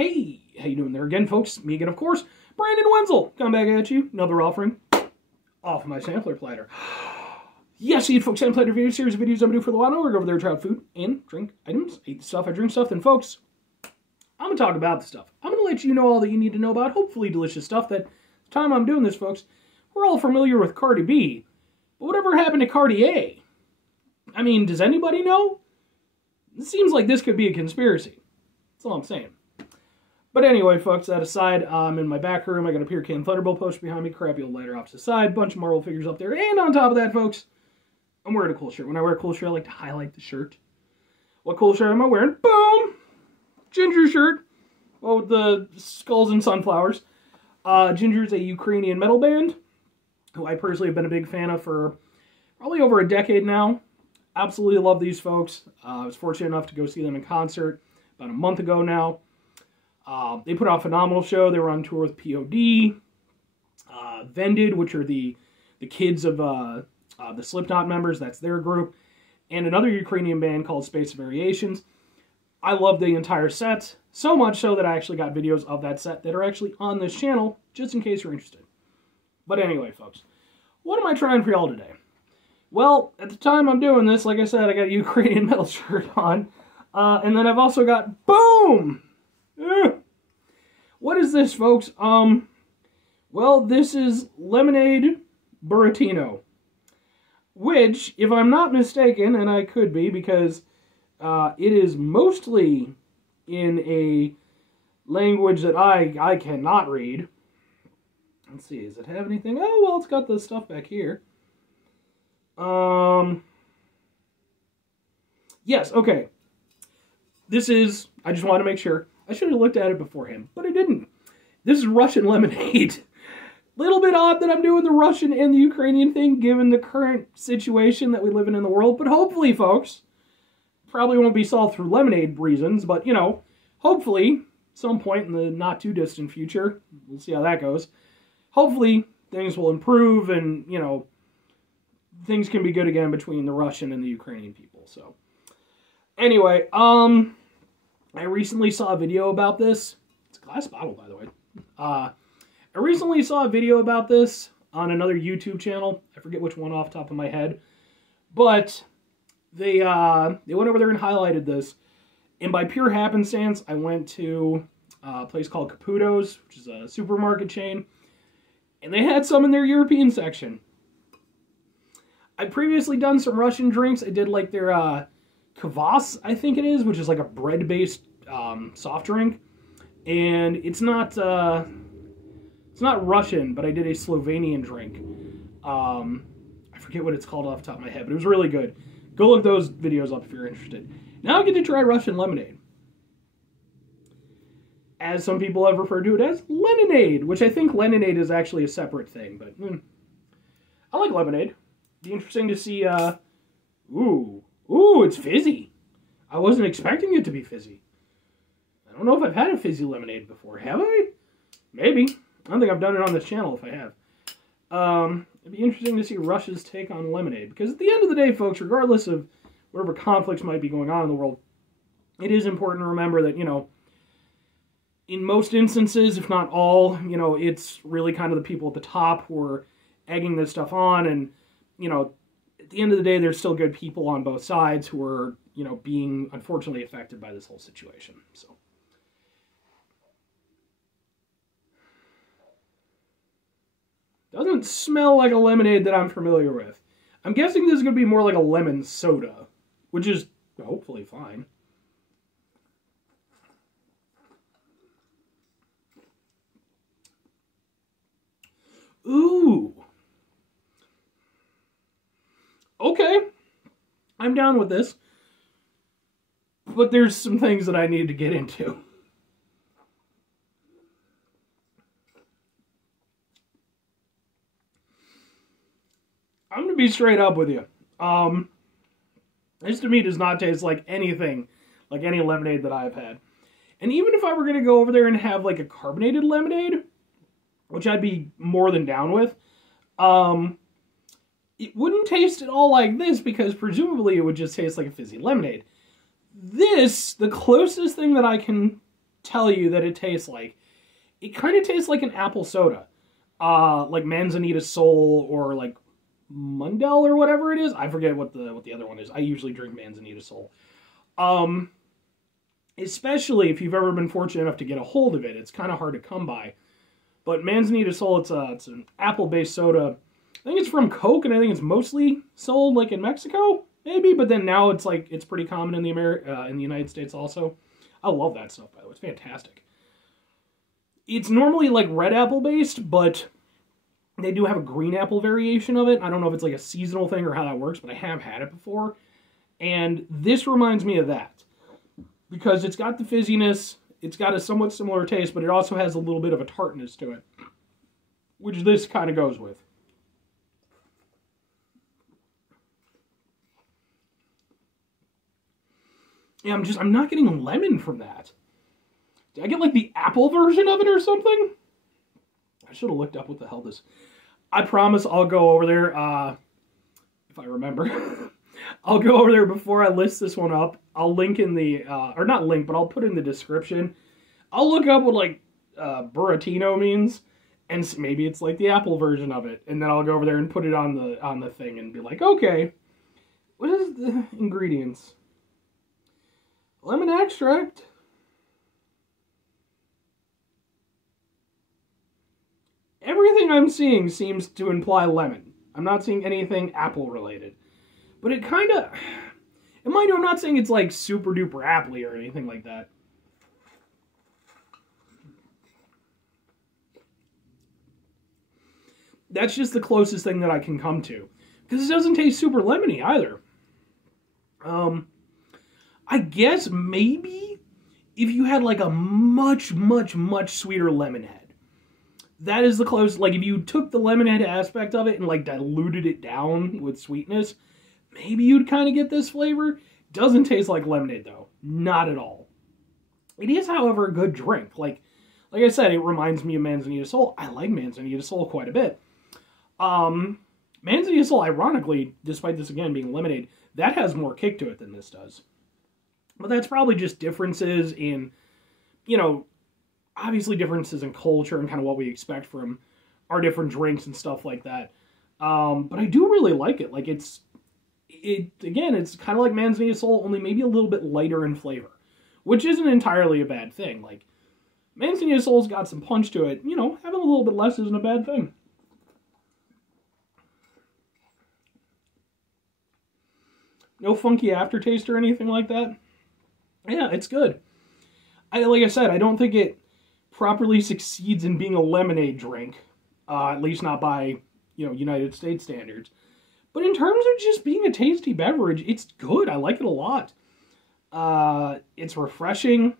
Hey, how you doing there again, folks? Me again, of course, Brandon Wenzel. Come back at you, another offering off my sampler platter. Yes, folks, sampler platter video series of videos I'm doing for the while. We're over there to try out food and drink items. I eat stuff, I drink stuff. Then, folks, I'm going to talk about the stuff. I'm going to let you know all that you need to know about hopefully delicious stuff. That the time I'm doing this, folks, we're all familiar with Cardi B. But whatever happened to Cardi A? I mean, does anybody know? It seems like this could be a conspiracy. That's all I'm saying. But anyway, folks, that aside, I'm in my back room. I got a Pure Can Thunderbolt poster behind me, crappy old lighter off to the side, bunch of Marvel figures up there, and on top of that, folks, I'm wearing a cool shirt. When I wear a cool shirt, I like to highlight the shirt. What cool shirt am I wearing? Boom! Ginger shirt. Well, with the skulls and sunflowers. Ginger's a Ukrainian metal band, who I personally have been a big fan of for probably over a decade now. Absolutely love these folks. I was fortunate enough to go see them in concert about a month ago now. They put on a phenomenal show. They were on tour with POD, Vended, which are the kids of the Slipknot members. That's their group. And another Ukrainian band called Space Variations. I love the entire set, so much so that I actually got videos of that set that are actually on this channel, just in case you're interested. But anyway, folks, what am I trying for y'all today? Well, at the time I'm doing this, like I said, I got a Ukrainian metal shirt on. And then I've also got, boom! What is this, folks? Well, this is Lemonade Buratino. Which, if I'm not mistaken, and I could be, because it is mostly in a language that I cannot read. Let's see, does it have anything? Oh, well, it's got the stuff back here. Yes, okay. This is, I just wanted to make sure. I should have looked at it beforehand, but I didn't. This is Russian lemonade. Little bit odd that I'm doing the Russian and the Ukrainian thing, given the current situation that we live in the world, but hopefully, folks, probably won't be solved through lemonade reasons, but, you know, hopefully, some point in the not-too-distant future, we'll see how that goes, hopefully, things will improve and, you know, things can be good again between the Russian and the Ukrainian people, so. Anyway, I recently saw a video about this. It's a glass bottle, by the way. I recently saw a video about this on another YouTube channel. I forget which one off the top of my head. But they went over there and highlighted this. And by pure happenstance, I went to a place called Caputo's, which is a supermarket chain. And they had some in their European section. I'd previously done some Russian drinks. I did like their kvass, I think it is, which is like a bread-based soft drink. And it's not Russian, but I did a Slovenian drink. I forget what it's called off the top of my head, but it was really good. Go look those videos up if you're interested. Now I get to try Russian lemonade. As some people have referred to it as lemonade, which I think lemonade is actually a separate thing, but I like lemonade. Be interesting to see, ooh, it's fizzy. I wasn't expecting it to be fizzy. I don't know if I've had a fizzy lemonade before. Have I? Maybe. I don't think I've done it on this channel if I have. It'd be interesting to see Russia's take on lemonade. Because at the end of the day, folks, regardless of whatever conflicts might be going on in the world, it is important to remember that, you know, in most instances, if not all, you know, it's really kind of the people at the top who are egging this stuff on. And, you know, at the end of the day, there's still good people on both sides who are, you know, being unfortunately affected by this whole situation. So. Doesn't smell like a lemonade that I'm familiar with. I'm guessing this is going to be more like a lemon soda, which is hopefully fine. Ooh. Okay. I'm down with this. But there's some things that I need to get into. I'm going to be straight up with you. This to me does not taste like anything, like any lemonade that I've had. And even if I were going to go over there and have like a carbonated lemonade, which I'd be more than down with, it wouldn't taste at all like this because presumably it would just taste like a fizzy lemonade. This, the closest thing that I can tell you that it tastes like. It kind of tastes like an apple soda. Like Manzanita Sol or like Mundell or whatever it is. I forget what the other one is. I usually drink Manzanita Sol. Especially if you've ever been fortunate enough to get a hold of it. It's kind of hard to come by. But Manzanita Sol, it's an apple-based soda. I think it's from Coke, and I think it's mostly sold like in Mexico, maybe. But then now it's like it's pretty common in the United States also. I love that stuff, by the way. It's fantastic. It's normally like red apple based, but they do have a green apple variation of it. I don't know if it's like a seasonal thing or how that works, but I have had it before. And this reminds me of that. Because it's got the fizziness, it's got a somewhat similar taste, but it also has a little bit of a tartness to it. Which this kind of goes with. Yeah, I'm not getting lemon from that. Did I get like the apple version of it or something? I should have looked up what the hell this... I promise I'll go over there, if I remember. I'll go over there before I list this one up. I'll link in the, or not link, but I'll put in the description. I'll look up what like Buratino means, and maybe it's like the apple version of it. And then I'll go over there and put it on the thing and be like, okay, what is the ingredients? Lemon extract. Everything I'm seeing seems to imply lemon. I'm not seeing anything apple related. But it kind of... And mind you, I'm not saying it's like super duper appley or anything like that. That's just the closest thing that I can come to. Because it doesn't taste super lemony either. I guess maybe if you had like a much, much, much sweeter lemon head. That is the closest, like if you took the lemon head aspect of it and like diluted it down with sweetness, maybe you'd kind of get this flavor. Doesn't taste like lemonade though. Not at all. It is, however, a good drink. Like I said, it reminds me of Manzanita Sol. I like Manzanita Sol quite a bit. Manzanita Sol, ironically, despite this again being lemonade, that has more kick to it than this does. But that's probably just differences in, you know, obviously differences in culture and kind of what we expect from our different drinks and stuff like that. But I do really like it. Like it's kind of like Manzanita Sol, only maybe a little bit lighter in flavor, which isn't entirely a bad thing. Like Manzanita Sol's got some punch to it. You know, having a little bit less isn't a bad thing. No funky aftertaste or anything like that. Yeah, it's good. Like I said, I don't think it properly succeeds in being a lemonade drink, at least not by, you know, United States standards. But in terms of just being a tasty beverage, it's good. I like it a lot. It's refreshing.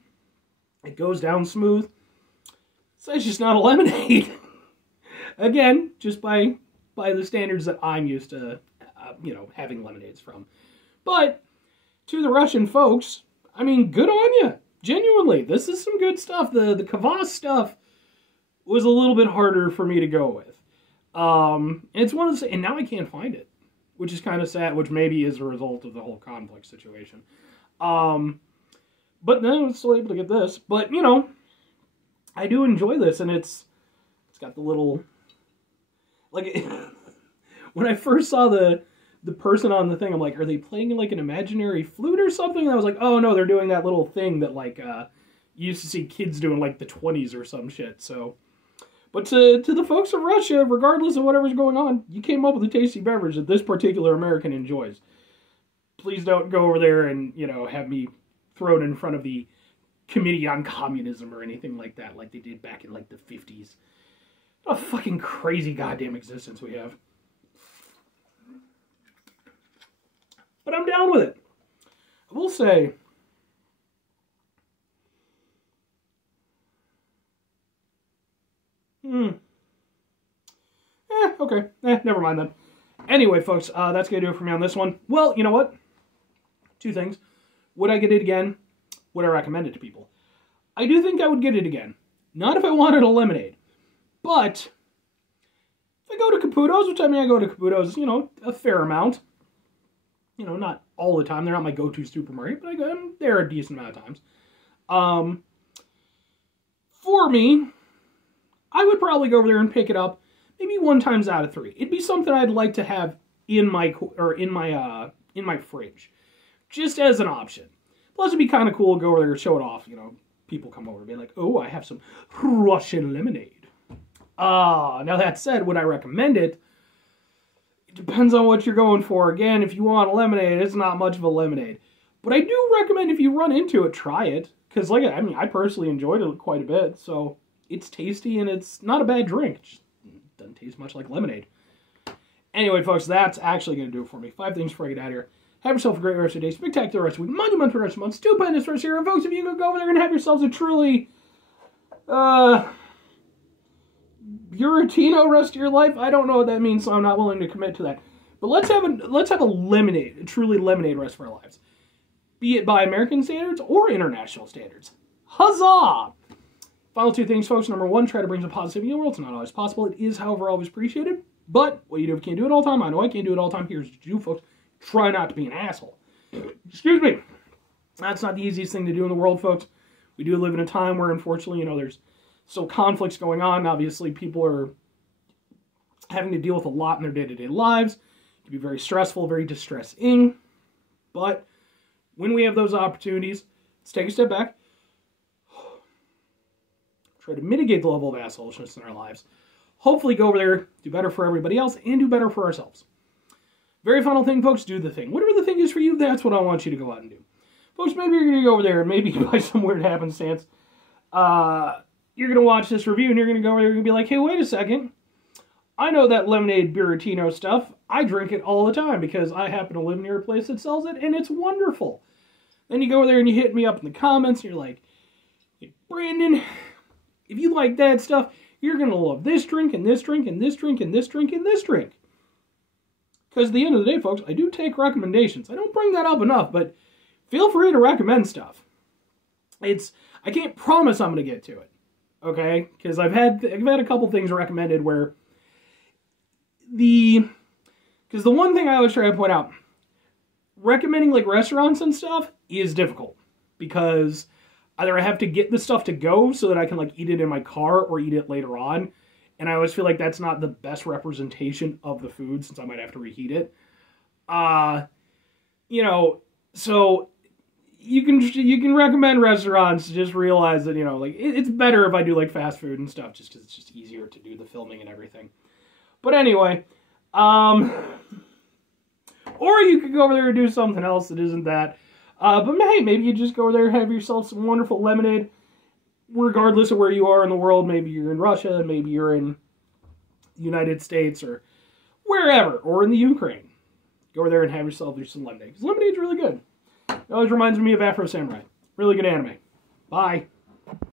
It goes down smooth. So it's just not a lemonade. Again, just by the standards that I'm used to, you know, having lemonades from. But to the Russian folks, I mean, good on you. Genuinely, this is some good stuff. The kvass stuff was a little bit harder for me to go with. It's one of the, and now I can't find it, which is kind of sad, which maybe is a result of the whole conflict situation. But then I was still able to get this. But, you know, I do enjoy this, and it's got the little, like, when I first saw the person on the thing, I'm like, are they playing like an imaginary flute or something? And I was like, oh no, they're doing that little thing that like you used to see kids doing like the 20s or some shit. So, but to the folks of Russia, regardless of whatever's going on, you came up with a tasty beverage that this particular American enjoys. Please don't go over there and, you know, have me thrown in front of the Committee on Communism or anything like that, like they did back in like the 50s. What a fucking crazy goddamn existence we have. But I'm down with it. I will say, okay. Never mind then. Anyway, folks, that's going to do it for me on this one. Well, you know what? Two things. Would I get it again? Would I recommend it to people? I do think I would get it again. Not if I wanted a lemonade. But if I go to Caputo's, which I mean I go to Caputo's, you know, a fair amount. You know, not all the time. They're not my go-to supermarket, but I'm there a decent amount of times. For me, I would probably go over there and pick it up maybe 1 times out of 3. It'd be something I'd like to have in my fridge, just as an option. Plus, it'd be kind of cool to go over there and show it off. You know, people come over and be like, "Oh, I have some Russian lemonade." Now that said, would I recommend it? It depends on what you're going for. Again, if you want a lemonade, it's not much of a lemonade. But I do recommend if you run into it, try it. Because, I personally enjoyed it quite a bit. So, it's tasty and it's not a bad drink. It just doesn't taste much like lemonade. Anyway, folks, that's actually going to do it for me. 5 things before I get out of here. Have yourself a great rest of the day, spectacular rest of the week, monumental rest of the month, stupendous rest of the year. And, folks, if you could go over there and have yourselves a truly, Buratino rest of your life, I don't know what that means, so I'm not willing to commit to that. But let's have a lemonade, a truly lemonade rest of our lives. Be it by American standards or international standards. Huzzah! Final 2 things, folks. Number 1, try to bring some positivity in the world. It's not always possible. It is, however, always appreciated. But what you do if you can't do it all the time, I know I can't do it all the time. Here's what you do, folks. Try not to be an asshole. Excuse me. That's not the easiest thing to do in the world, folks. We do live in a time where, unfortunately, there's still conflicts going on. Obviously, people are having to deal with a lot in their day-to-day lives. It can be very stressful, very distressing. But when we have those opportunities, let's take a step back. Try to mitigate the level of assholishness in our lives. Hopefully go over there, do better for everybody else, and do better for ourselves. Very final thing, folks, do the thing. Whatever the thing is for you, that's what I want you to go out and do. Folks, maybe you're going to go over there, and maybe by some weird happenstance, you're going to watch this review, and you're going to go over there and be like, hey, wait a second. I know that lemonade Buratino stuff. I drink it all the time because I happen to live near a place that sells it, and it's wonderful. Then you go over there and you hit me up in the comments, and you're like, hey, Brandon, if you like that stuff, you're going to love this drink, and this drink, and this drink, and this drink, and this drink. Because at the end of the day, folks, I do take recommendations. I don't bring that up enough, but feel free to recommend stuff. I can't promise I'm going to get to it, okay? Because I've had a couple things recommended where because the one thing I always try to point out, recommending like restaurants and stuff is difficult because either I have to get the stuff to go so that I can like eat it in my car or eat it later on. And I always feel like that's not the best representation of the food since I might have to reheat it. So you can recommend restaurants, just realize that, it's better if I do like fast food and stuff just because it's just easier to do the filming and everything. But anyway, or you could go over there and do something else that isn't that. But hey, maybe you just go over there and have yourself some wonderful lemonade, regardless of where you are in the world. Maybe you're in Russia, maybe you're in the United States, or wherever, or in the Ukraine. Go over there and have yourself some lemonade. Because lemonade's really good. It always reminds me of Afro Samurai. Really good anime. Bye.